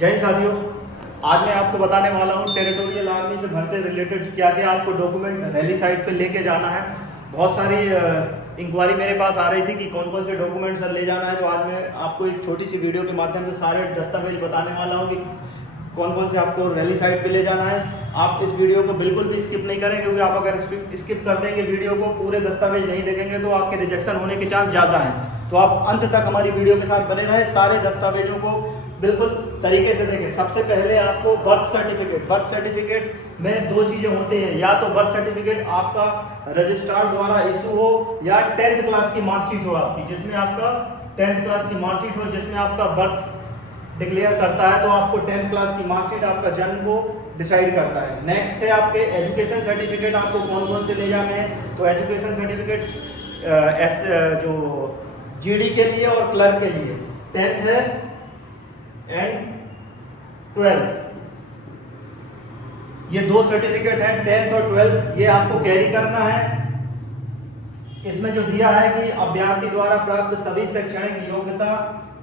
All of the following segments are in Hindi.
जय हिंद साथियों, आज मैं आपको बताने वाला हूँ टेरिटोरियल आर्मी से भर्ती रिलेटेड क्या क्या आपको डॉक्यूमेंट रैली साइट पे लेके जाना है। बहुत सारी इंक्वायरी मेरे पास आ रही थी कि कौन कौन से डॉक्यूमेंट्स ले जाना है, तो आज मैं आपको एक छोटी सी वीडियो के माध्यम से सारे दस्तावेज बताने वाला हूँ कि कौन कौन से आपको रैली साइट पे ले जाना है। आप इस वीडियो को बिल्कुल भी स्किप नहीं करें, क्योंकि आप अगर स्किप कर देंगे वीडियो को, पूरे दस्तावेज नहीं देखेंगे तो आपके रिजेक्शन होने के चांस ज़्यादा हैं। तो आप अंत तक हमारी वीडियो के साथ बने रहें, सारे दस्तावेजों को बिल्कुल तरीके से देखें। सबसे पहले आपको बर्थ सर्टिफिकेट में दो चीज़ें होती हैं, या तो बर्थ सर्टिफिकेट आपका रजिस्ट्रार द्वारा इशू हो या 10th क्लास की मार्कशीट हो आपकी, जिसमें आपका 10th क्लास की मार्कशीट हो जिसमें आपका बर्थ डिक्लेयर करता है, तो आपको 10th क्लास की मार्कशीट आपका जन्म को डिसाइड करता है। नेक्स्ट है आपके एजुकेशन सर्टिफिकेट, आपको कौन कौन से ले जाने हैं। तो एजुकेशन सर्टिफिकेट जो जीडी के लिए और क्लर्क के लिए 10th है एंड 12th, ये दो सर्टिफिकेट है 10th और 12th, ये आपको कैरी करना है। इसमें जो दिया है कि अभ्यर्थी द्वारा प्राप्त सभी शैक्षणिक योग्यता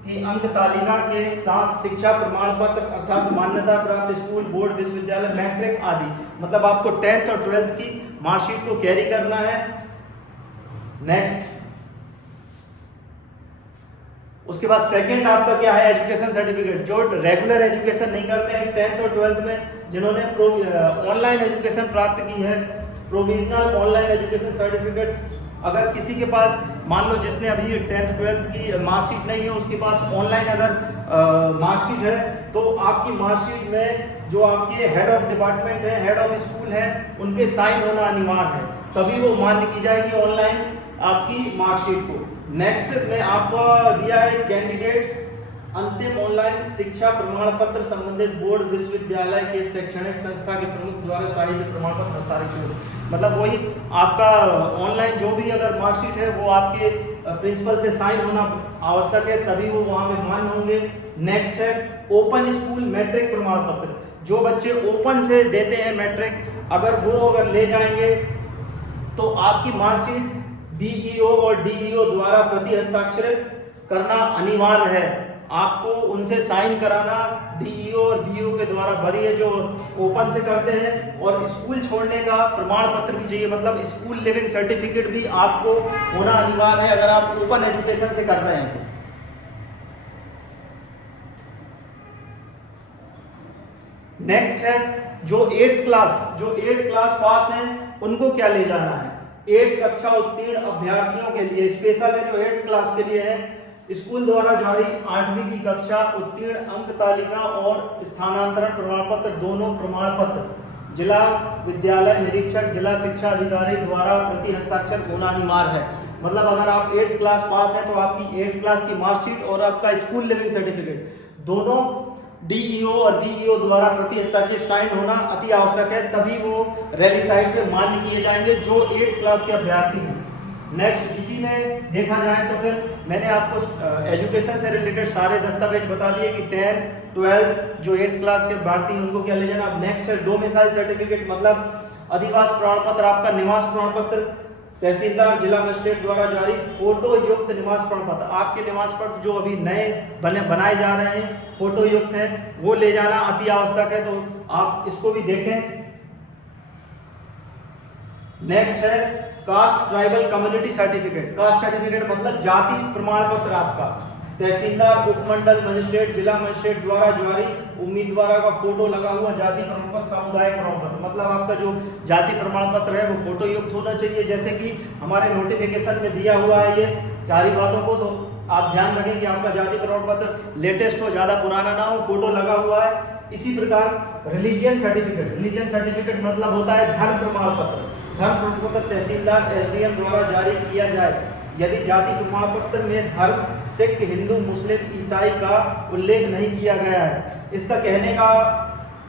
की अंक तालिका के साथ शिक्षा प्रमाण पत्र अर्थात मान्यता प्राप्त स्कूल, बोर्ड, विश्वविद्यालय, मैट्रिक आदि, मतलब आपको 10th और 12th की मार्कशीट को कैरी करना है। नेक्स्ट, उसके बाद सेकंड आपका क्या है, एजुकेशन सर्टिफिकेट। जो रेगुलर एजुकेशन नहीं करते हैं 10th और 12th में, जिन्होंने ऑनलाइन एजुकेशन प्राप्त की है, प्रोविजनल ऑनलाइन एजुकेशन सर्टिफिकेट, अगर किसी के पास मान लो जिसने अभी 10th 12th की मार्कशीट नहीं है, उसके पास ऑनलाइन अगर मार्कशीट है, तो आपकी मार्कशीट में जो आपके हेड ऑफ डिपार्टमेंट है, हेड ऑफ स्कूल है, उनके साइन होना अनिवार्य है, तभी वो मान्य की जाएगी ऑनलाइन आपकी मार्कशीट को। नेक्स्ट में आपको दिया है कैंडिडेट्स अंतिम ऑनलाइन शिक्षा प्रमाण पत्र संबंधित बोर्ड, विश्वविद्यालय के शैक्षणिक संस्था के प्रमुख द्वारा शाही से प्रमाण पत्र हस्ताक्षर, मतलब वही आपका ऑनलाइन जो भी अगर मार्कशीट है वो आपके प्रिंसिपल से साइन होना आवश्यक है, तभी वो वहां पे मान्य होंगे। नेक्स्ट है ओपन स्कूल मैट्रिक प्रमाण पत्र, जो बच्चे ओपन से देते हैं मैट्रिक, अगर ले जाएंगे तो आपकी मार्कशीट बीईओ और डीईओ द्वारा प्रति हस्ताक्षरित करना अनिवार्य है। आपको उनसे साइन कराना डीईओ और बीईओ के द्वारा, भरी है जो ओपन से करते हैं, और स्कूल छोड़ने का प्रमाण पत्र भी चाहिए, मतलब स्कूल लिविंग सर्टिफिकेट भी आपको होना अनिवार्य है अगर आप ओपन एजुकेशन से कर रहे हैं तो। नेक्स्ट है जो 8th क्लास पास हैं उनको क्या ले जाना है। 8th कक्षा उत्तीर्ण अभ्यर्थियों के लिए स्पेशल है, जो 8th क्लास के लिए है, स्कूल द्वारा जारी 8वीं की कक्षा उत्तीर्ण अंक तालिका और स्थानांतरण प्रमाण पत्र, दोनों प्रमाण पत्र जिला विद्यालय निरीक्षक, जिला शिक्षा अधिकारी द्वारा प्रति हस्ताक्षर होना अनिवार्य है। मतलब अगर आप 8th क्लास पास हैं तो आपकी 8th क्लास की मार्कशीट और आपका स्कूल लिविंग सर्टिफिकेट दोनों डीईओ और बीईओ द्वारा प्रति हस्ताक्षर साइन होना अति आवश्यक है, तभी वो रैली साइट पे मान्य किए जाएंगे जो 8th क्लास के अभ्यर्थी हैं। नेक्स्ट, इसी में देखा जाए तो फिर मैंने आपको एजुकेशन से रिलेटेड सारे दस्तावेज बता दिए कि 10th 12th जो 8th क्लास के अभ्यर्थी हैं उनको क्या ले जाना। नेक्स्ट है डोमिसाइल सर्टिफिकेट, मतलब अधिवास प्रमाण पत्र, आपका निवास प्रमाण पत्र तहसीलदार जिला मजिस्ट्रेट द्वारा जारी फोटो युक्त निवास प्रमाण पत्र, आपके निवास पत्र जो अभी नए बनाए जा रहे हैं फोटो युक्त है, वो ले जाना अति आवश्यक है, तो आप इसको भी देखें। नेक्स्ट है caste tribal community certificate. Caste certificate मतलब जाति प्रमाण पत्र, आपका तहसीलदार, उपमंडल मजिस्ट्रेट, जिला मजिस्ट्रेट द्वारा जारी उम्मीदवार का फोटो लगा हुआ जाति प्रमाण पत्र, सामुदायिक प्रमाण पत्र, मतलब आपका जो जाति प्रमाण पत्र है वो फोटो युक्त होना चाहिए, जैसे कि हमारे नोटिफिकेशन में दिया हुआ है ये सारी बातों को। तो आप ध्यान रखें कि आपका जाति प्रमाण पत्र लेटेस्ट हो, ज्यादा पुराना ना हो, फोटो लगा हुआ है। इसी प्रकार रिलीजियन सर्टिफिकेट मतलब होता है धर्म प्रमाण पत्र। धर्म प्रमाण पत्र तहसीलदार एसडीएम द्वारा जारी किया जाए यदि जाति प्रमाण पत्र में धर्म सिख, हिंदू, मुस्लिम, ईसाई का उल्लेख नहीं किया गया है। इसका कहने का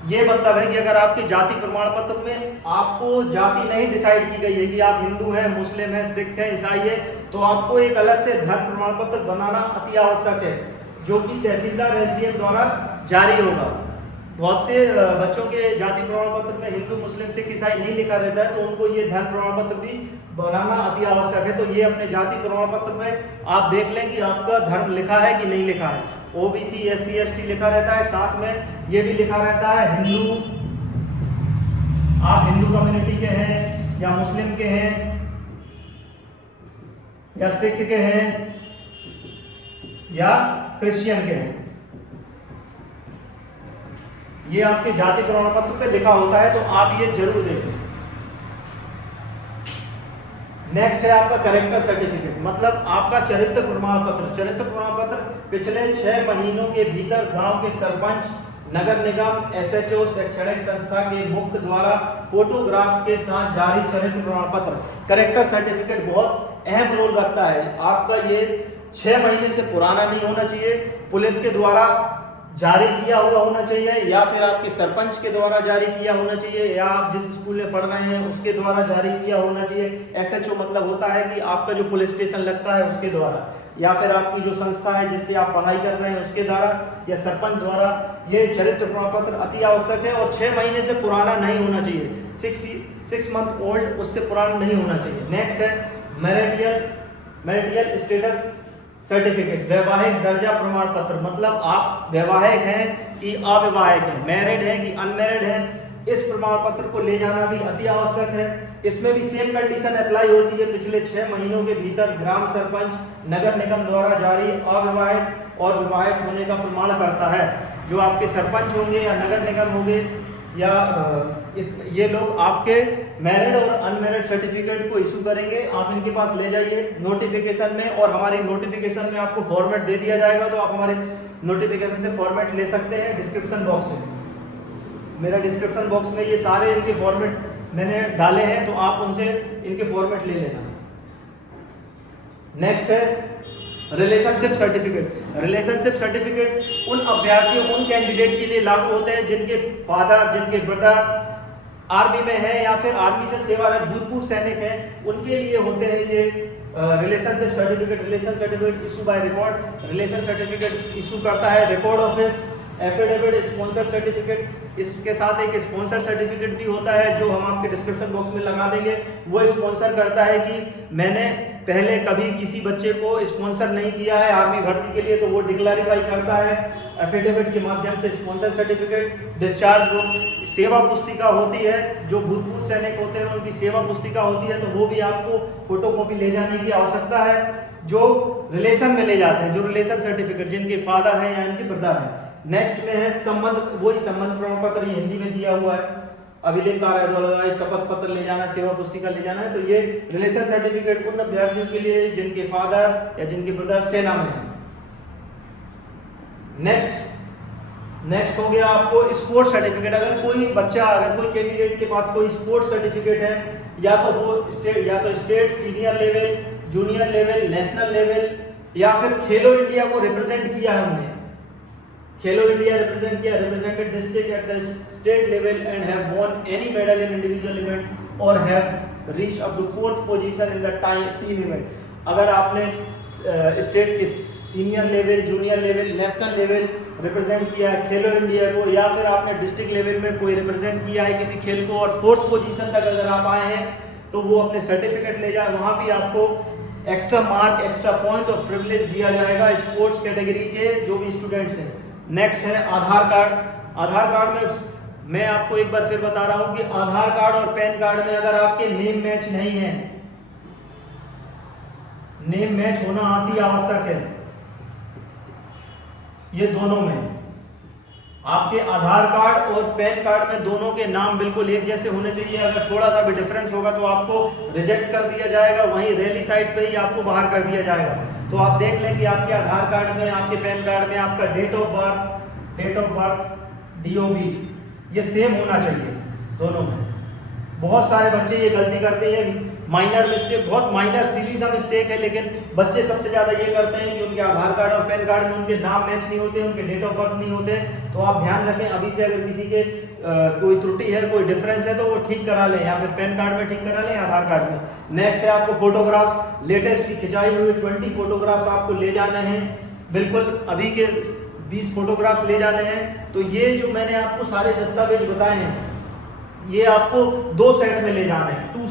ये मतलब है कि अगर आपके जाति प्रमाण पत्र में आपको जाति नहीं डिसाइड की गई है कि आप हिंदू हैं, मुस्लिम हैं, सिख हैं, ईसाई है, तो आपको एक अलग से धर्म प्रमाण पत्र बनाना अति आवश्यक है, जो कि तहसीलदार एसडीएम द्वारा जारी होगा। बहुत से बच्चों के जाति प्रमाण पत्र में हिंदू, मुस्लिम, सिख, ईसाई नहीं लिखा रहता है, तो उनको ये धर्म प्रमाण पत्र भी बनाना अति आवश्यक है। तो ये अपने जाति प्रमाण पत्र में आप देख लें कि आपका धर्म लिखा है कि नहीं लिखा है। ओबीसी SC ST लिखा रहता है, साथ में ये भी लिखा रहता है हिंदू, आप हिंदू कम्युनिटी के हैं या मुस्लिम के हैं या सिख के हैं या क्रिश्चियन के हैं, ये आपके जाति प्रमाण पत्र पे लिखा होता है, तो आप ये जरूर देखें। नेक्स्ट है आपका कैरेक्टर सर्टिफिकेट, मतलब आपका चरित्र प्रमाण पत्र। चरित्र प्रमाण पत्र पिछले 6 महीनों के भीतर गांव के सरपंच, नगर निगम, SHO, शैक्षणिक संस्था के मुख्य द्वारा फोटोग्राफ के साथ जारी चरित्र प्रमाण पत्र। कैरेक्टर सर्टिफिकेट बहुत अहम रोल रखता है। आपका ये 6 महीने से पुराना नहीं होना चाहिए, पुलिस के द्वारा जारी किया हुआ होना चाहिए या फिर आपके सरपंच के द्वारा जारी किया होना चाहिए या आप जिस स्कूल में पढ़ रहे हैं उसके द्वारा जारी किया होना चाहिए। SHO मतलब होता है कि आपका जो पुलिस स्टेशन लगता है उसके द्वारा, या फिर आपकी जो संस्था है जिससे आप पढ़ाई कर रहे हैं उसके द्वारा, या सरपंच द्वारा। ये चरित्र प्रमाण पत्र अति आवश्यक है और 6 महीने से पुराना नहीं होना चाहिए। 6 मंथ ओल्ड, उससे पुराना नहीं होना चाहिए। नेक्स्ट है मैरिटल स्टेटस सर्टिफिकेट, वैवाहिक दर्जा प्रमाण पत्र, मतलब आप वैवाहिक हैं कि अविवाहित हैं, मैरिड हैं कि अनमैरिड हैं, इस प्रमाण पत्र को ले जाना भी अति आवश्यक है। इसमें भी सेम कंडीशन अप्लाई होती है, पिछले 6 महीनों के भीतर ग्राम सरपंच, नगर निगम द्वारा जारी अविवाहित और विवाहित होने का प्रमाण करता है। जो आपके सरपंच होंगे या नगर निगम होंगे या ये लोग आपके मैरिड और अनमैरिड सर्टिफिकेट को इशू करेंगे, आप इनके पास ले जाइए नोटिफिकेशन में, और हमारी नोटिफिकेशन में आपको फॉर्मेट दे दिया जाएगा, तो आप हमारे नोटिफिकेशन से फॉर्मेट ले सकते हैं डिस्क्रिप्शन बॉक्स में। मेरा डिस्क्रिप्शन बॉक्स में ये सारे इनके फॉर्मेट मैंने डाले हैं, तो आप उनसे इनके फॉर्मेट ले लेना। नेक्स्ट है रिलेशनशिप सर्टिफिकेट। रिलेशनशिप सर्टिफिकेट उन अभ्यर्थियों, उन कैंडिडेट के लिए लागू होते हैं जिनके फादर, जिनके ब्रदर आर्मी में है या फिर आर्मी से सेवारत भूतपूर्व सैनिक हैं, उनके लिए होते हैं ये relationship certificate. Relation certificate issue bye record, relation certificate issue करता है record office. Affidavit sponsor certificate, इसके साथ एक स्पॉन्सर सर्टिफिकेट भी होता है जो हम आपके डिस्क्रिप्शन बॉक्स में लगा देंगे। वो स्पॉन्सर करता है कि मैंने पहले कभी किसी बच्चे को स्पॉन्सर नहीं किया है आर्मी भर्ती के लिए, तो वो डिक्लेरिफाई करता है एफिडेविट के माध्यम से। स्पॉन्सर सर्टिफिकेट, डिस्चार्ज बुक, सेवा पुस्तिका होती है, जो भूतपूर्व सैनिक होते हैं उनकी सेवा पुस्तिका होती है, तो वो भी आपको फोटोकॉपी ले जाने की आवश्यकता है। जो रिलेशन में ले जाते हैं, जो रिलेशन सर्टिफिकेट, जिनके फादर हैं या इनके ब्रदर हैं। नेक्स्ट में है संबंध, वही संबंध प्रमाण पत्र, ये हिंदी में दिया हुआ है। अभिलेख कार्य द्वारा शपथ पत्र ले जाना, सेवा पुस्तिका ले जाना है, तो ये रिलेशन सर्टिफिकेट उन अभ्यर्थियों के लिए जिनके फादर या जिनके ब्रदर सेना में है। नेक्स्ट हो गया आपको स्पोर्ट्स सर्टिफिकेट। अगर कोई बच्चा, अगर कोई कैंडिडेट के पास कोई स्पोर्ट्स सर्टिफिकेट है, या तो वो state senior level, junior level, national level, या फिर खेलो इंडिया को रिप्रेजेंट किया है हमने, खेलो इंडिया रिप्रेजेंट किया, represented district at the state level and have won any medal in individual event और have reach up to 4th position in the team event. अगर आपने स्टेट के senior level, junior level, national level represent किया है खेलो इंडिया को, या फिर आपने डिस्ट्रिक्ट लेवल में कोई रिप्रेजेंट किया है किसी खेल को और 4th पोजीशन तक अगर आप आए हैं, तो वो अपने सर्टिफिकेट ले जाए। वहाँ भी आपको एक्स्ट्रा मार्क, एक्स्ट्रा पॉइंट और प्रिविलेज दिया जाएगा स्पोर्ट्स कैटेगरी के जो भी स्टूडेंट्स हैं। नेक्स्ट है आधार कार्ड। आधार कार्ड में मैं आपको एक बार फिर बता रहा हूं कि आधार कार्ड और पैन कार्ड में अगर आपके नेम मैच नहीं है, नेम मैच होना अति आवश्यक है। ये दोनों में आपके आधार कार्ड और पैन कार्ड में दोनों के नाम बिल्कुल एक जैसे होने चाहिए। अगर थोड़ा सा भी डिफरेंस होगा तो आपको रिजेक्ट कर दिया जाएगा, वहीं रैली साइड पे ही आपको बाहर कर दिया जाएगा। तो आप देख लें कि आपके आधार कार्ड में, आपके पैन कार्ड में आपका डेट ऑफ बर्थ DOB ये सेम होना चाहिए दोनों में। बहुत सारे बच्चे ये गलती करते हैं, माइनर मिस्टेक, बहुत माइनर सीरीज सा मिस्टेक है, लेकिन बच्चे सबसे ज़्यादा ये करते हैं कि उनके आधार कार्ड और पैन कार्ड में उनके नाम मैच नहीं होते, उनके डेट ऑफ बर्थ नहीं होते। तो आप ध्यान रखें, अभी से अगर किसी के कोई त्रुटि है, कोई डिफरेंस है, तो वो ठीक करा लें, या फिर पैन कार्ड में ठीक करा लें, आधार कार्ड में। नेक्स्ट है आपको फोटोग्राफ्स, लेटेस्ट की खिंचाई हुई 20 फोटोग्राफ्स आपको ले जाने हैं, बिल्कुल अभी के 20 फोटोग्राफ्स ले जाने हैं। तो ये जो मैंने आपको सारे दस्तावेज बताए हैं, ये आपको 2 सेट में ले जाने हैं, 2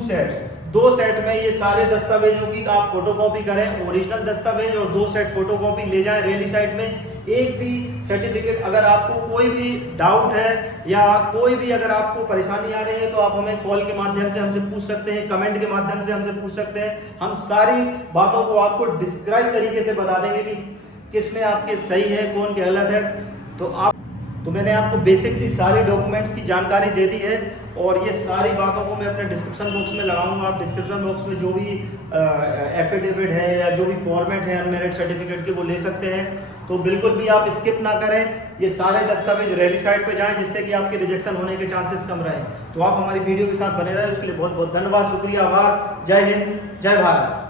सेट्स 2 सेट में ये सारे दस्तावेजों की आप फोटोकॉपी करें, ओरिजिनल दस्तावेज, और 2 सेट फोटोकॉपी ले जाएं रैली साइट में। एक भी सर्टिफिकेट, अगर आपको कोई भी डाउट है या कोई भी अगर आपको परेशानी आ रही है तो आप हमें कॉल के माध्यम से हमसे पूछ सकते हैं, कमेंट के माध्यम से हमसे पूछ सकते हैं। हम सारी बातों को आपको डिस्क्राइब तरीके से बता देंगे कि किस में आपके सही है, कौन गलत है। तो मैंने आपको बेसिक सी सारी डॉक्यूमेंट्स की जानकारी दे दी है, और ये सारी बातों को मैं अपने डिस्क्रिप्शन बॉक्स में लगाऊंगा। आप डिस्क्रिप्शन बॉक्स में जो भी एफिडेविट है या जो भी फॉर्मेट है अनमेरिट सर्टिफिकेट के वो ले सकते हैं। तो बिल्कुल भी आप स्किप ना करें, ये सारे दस्तावेज रैली साइट पे जाएं, जिससे कि आपके रिजेक्शन होने के चांसेस कम रहें। तो आप हमारी वीडियो के साथ बने रहें, उसके लिए बहुत बहुत धन्यवाद, शुक्रिया, आभार। जय हिंद, जय भारत।